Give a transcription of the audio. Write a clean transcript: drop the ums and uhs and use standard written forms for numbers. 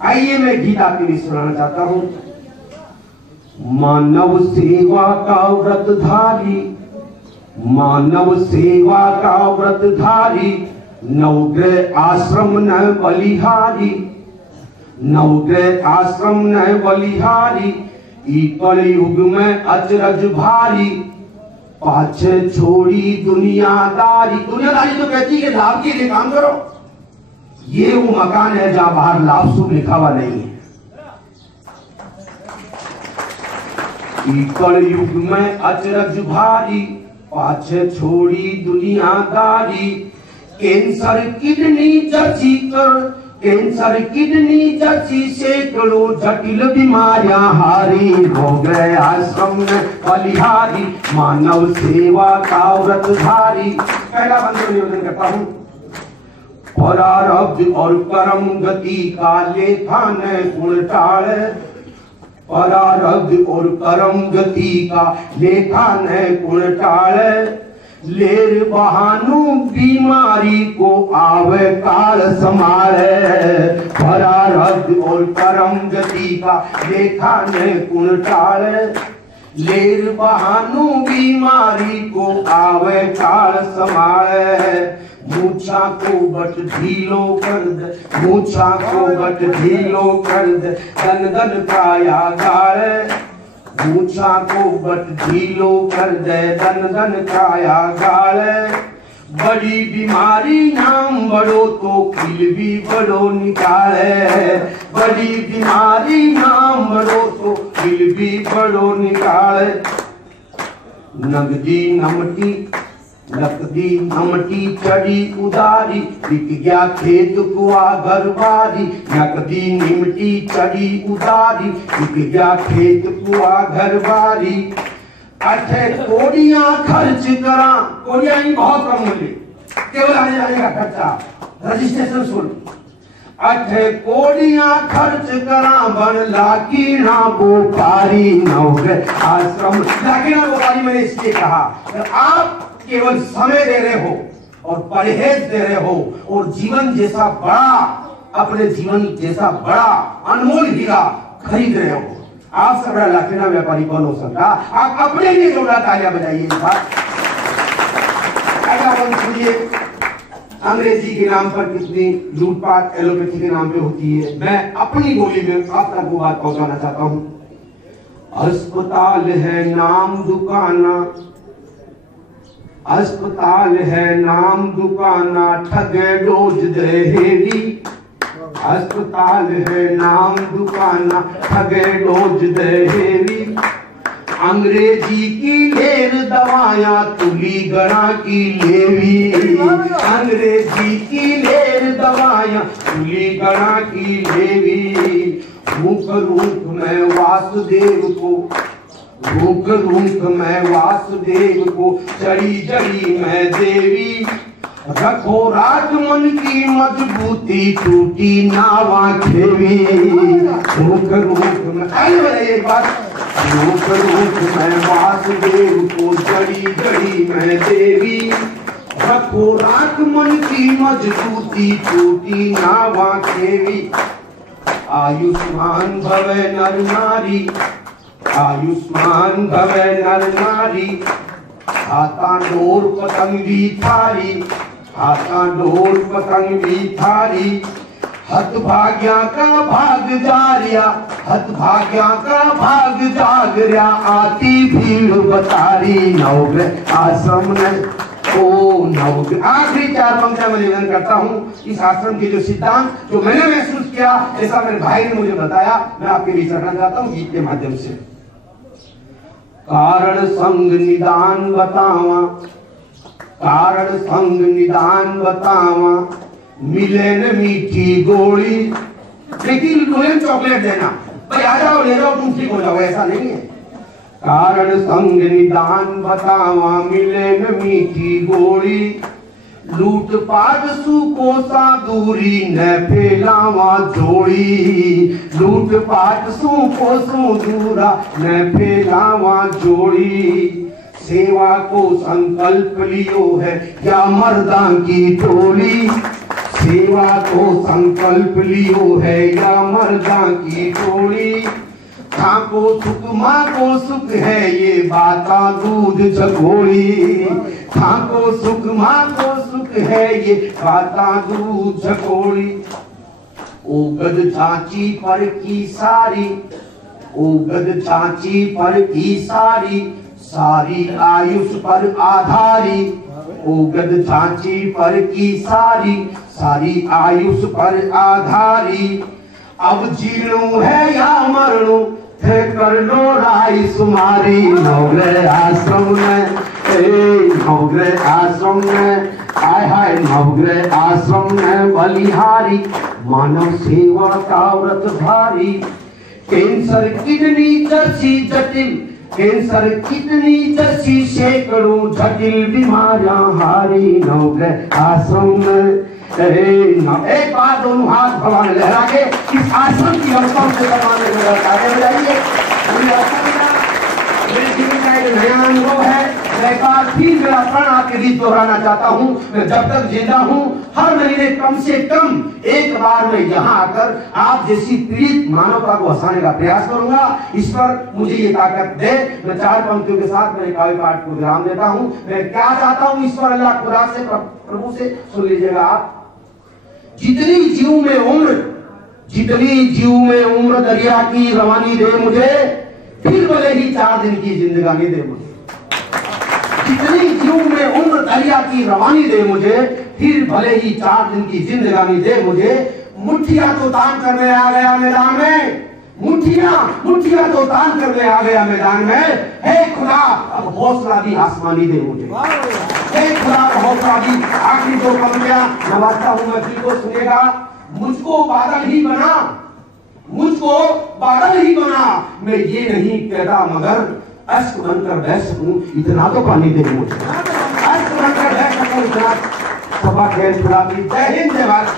आइए मैं गीत आपके लिए सुनाना चाहता हूं। मानव सेवा का व्रतधारी, मानव सेवा का व्रतधारी, नवग्रह आश्रम न बलिहारी, नवग्रह आश्रम न बलिहारी, ई कलयुग में अचरज भारी, पाछे छोड़ी दुनियादारी। दुनियादारी तो कहती है कि लाभ के लिए काम करो। ये वो मकान है जहां बाहर लाभ शुभ लिखा हुआ नहीं है। ई कलयुग में अचरज भारी, पाछे छोड़ी दुनियादारी, कैंसर किडनी जची कर, कैंसर किडनी जची सैकड़ों जटिल बीमारियां हारी, हो गए आश्रम में बलिहारी, मानव सेवा का व्रतधारी। पहला बंद निवेदन करता हूं। प्रारब्ध और कर्म गति का लेखा न गुण टाले, प्रारब्ध और कर्म गति का लेखा न गुण टाले, लेर बहानु बीमारी को आवे काल समारे, प्रारब्ध और कर्म गति का लेखा न गुण टाले, लेर बहानु बीमारी को आवे काल समारे, मूछा को बट ढीलो कर दे, मूछा को बट ढीलो कर दे, दन दन काया गाड़े, मूछा को बट ढीलो कर दे, दन दन काया गाड़े, बड़ी बीमारी नाम बड़ो तो किल भी बड़ो निकाले, बड़ी बीमारी नाम बड़ो तो किल भी बड़ो निकाले, नगदी नमटी नकदी नमटी चढ़ी उदारी, बिक गया खेत कुआ घर बारी, नकदी निमटी चढ़ी उदारी, बिक गया खेत कुआ घर बारी, अठे कोड़ियां खर्च करा, कोड़ियां ही बहुत कम मिली, केवल आने जाने का खर्चा, रजिस्ट्रेशन शुल्क, अठे कोड़ियां खर्च करा, बन लाकीना बोपारी, नवग्रह आश्रम। लाकीना बोपारी मैंने इसलिए कहा आप केवल समय दे रहे हो और परहेज दे रहे हो और जीवन जैसा बड़ा, अपने जीवन जैसा बड़ा अनमोल हीरा खरीद रहे हो। आपसे बड़ा लाखना व्यापारी कौन हो सकता? आप अपने लिए जोरदार तालियां बजाइए। सुनिए, अंग्रेजी के नाम पर कितनी लूटपाट एलोपैथी के नाम पे होती है। मैं अपनी बोली में आप तक वो बात पहुंचाना चाहता हूं। अस्पताल है नाम दुकाना, अस्पताल है नाम दुकाना, ठगे डोज दे हेवी, अस्पताल है नाम दुकाना, ठगे डोज दे हेवी, अंग्रेजी की ढेर दवायां तुली गणा की लेवी, अंग्रेजी की ढेर दवायां तुली गणा की लेवी, मुख रूप में वासुदेव को, रूप रूप में वासुदेव को, जड़ी जड़ी में देवी, रखो राज मन की मजबूती, टूटी नावा खेवी, रूप रूप में, एक बात, रूप रूप में वासुदेव को, जड़ी जड़ी में देवी, रखो राज मन की मजबूती, टूटी नावा खेवी, आयुष्मान भवे नर नारी, आयुष्मान भवे नर नारी, हाथा डोर पतंग भी थारी, हाथा डोर पतंग भी थारी, हत भाग्या का भाग जारिया, हत भाग्या का भाग जागरिया, आती भीड़ बतारी, नवग्रह आश्रम ने ओ नवग्रह। आखिरी चार पंक्तियां मैं निवेदन करता हूं। इस आश्रम के जो सिद्धांत जो मैंने महसूस किया, जैसा मेरे भाई ने मुझे बताया, मैं आपके बीच रखना चाहता हूं गीत के माध्यम से। कारण संग निदान बतावा, कारण संग निदान बतावा, मिले न मीठी गोली, लेकिन तुम्हें चॉकलेट देना, भाई आ जाओ ले जाओ तुम ठीक हो जाओ, ऐसा नहीं है। कारण संग निदान बतावा, मिले न मीठी गोली, लूट पाट सुकोसा दूरी न फैलावा जोड़ी, लूट पाट सुकोसो दूरा न फैलावा जोड़ी, सेवा को संकल्प लियो है या मर्दा की टोली, सेवा को संकल्प लियो है या मर्दा की टोली। खां को सुख माँ को सुख है ये बाता दूध झकोड़ी। खां को सुख माँ को सुख है ये बाता दूध झकोड़ी। ओ गद चाची पर की सारी, ओ गद चाची पर की सारी, सारी आयुष पर आधारी। ओ गद चाची पर की सारी, सारी आयुष पर आधारी। अब जीणू है या मरणू थे कर लो राय सुमारी। नवग्रह आश्रम में, नवग्रह आश्रम में, हाय हाय नवग्रह आश्रम में बलिहारी। मानव सेवा का व्रत भारी। कैंसर किडनी जैसी जटिल, कैंसर किडनी जैसी सैकड़ों जटिल बीमारियां हारी। नवग्रह आश्रम में एक बार दोनों हाथ भगवान लहरा के इस आश्रम की अवसर से भगवान ने मेरे जीवन का एक नया अनुभव है। मैं एक बार फिर मेरा प्रण आपके बीच दोहराना चाहता हूँ। मैं जब तक जिंदा हूँ हर महीने कम से कम एक बार मैं यहाँ आकर आप जैसी पीड़ित मानवता को हंसाने का प्रयास करूंगा। इस पर मुझे ये ताकत दे। मैं 4 पंक्तियों के साथ मेरे काव्य पाठ को विराम देता हूँ। मैं क्या चाहता हूँ इस पर अल्लाह खुदा से प्रभु से सुन लीजिएगा आप। जितनी जीव में उम्र, जितनी जीव में उम्र दरिया की रवानी दे मुझे, फिर भले ही 4 दिन की जिंदगानी दे मुझे। जितनी जीव में उम्र दरिया की रवानी दे मुझे, फिर भले ही 4 दिन की जिंदगानी दे मुझे। मुठिया तो दान करने आ गया मैदान में, मुठिया तो दान करने आ गया मैदान में। हे खुदा अब हौसला भी आसमानी दे मुझे। हे खुदा हौसला भी। आखिरी 2 पंक्तियां नवाजता हूं मैं, दिल को सुनेगा। मुझको बादल ही बना, मुझको बादल ही बना। मैं ये नहीं कहता मगर अश्क बनकर बह सकूं इतना तो पानी दे मुझे। अश्क बनकर बह सकूं इतना। सभा खेल खुदा की जय हिंद जय भारत।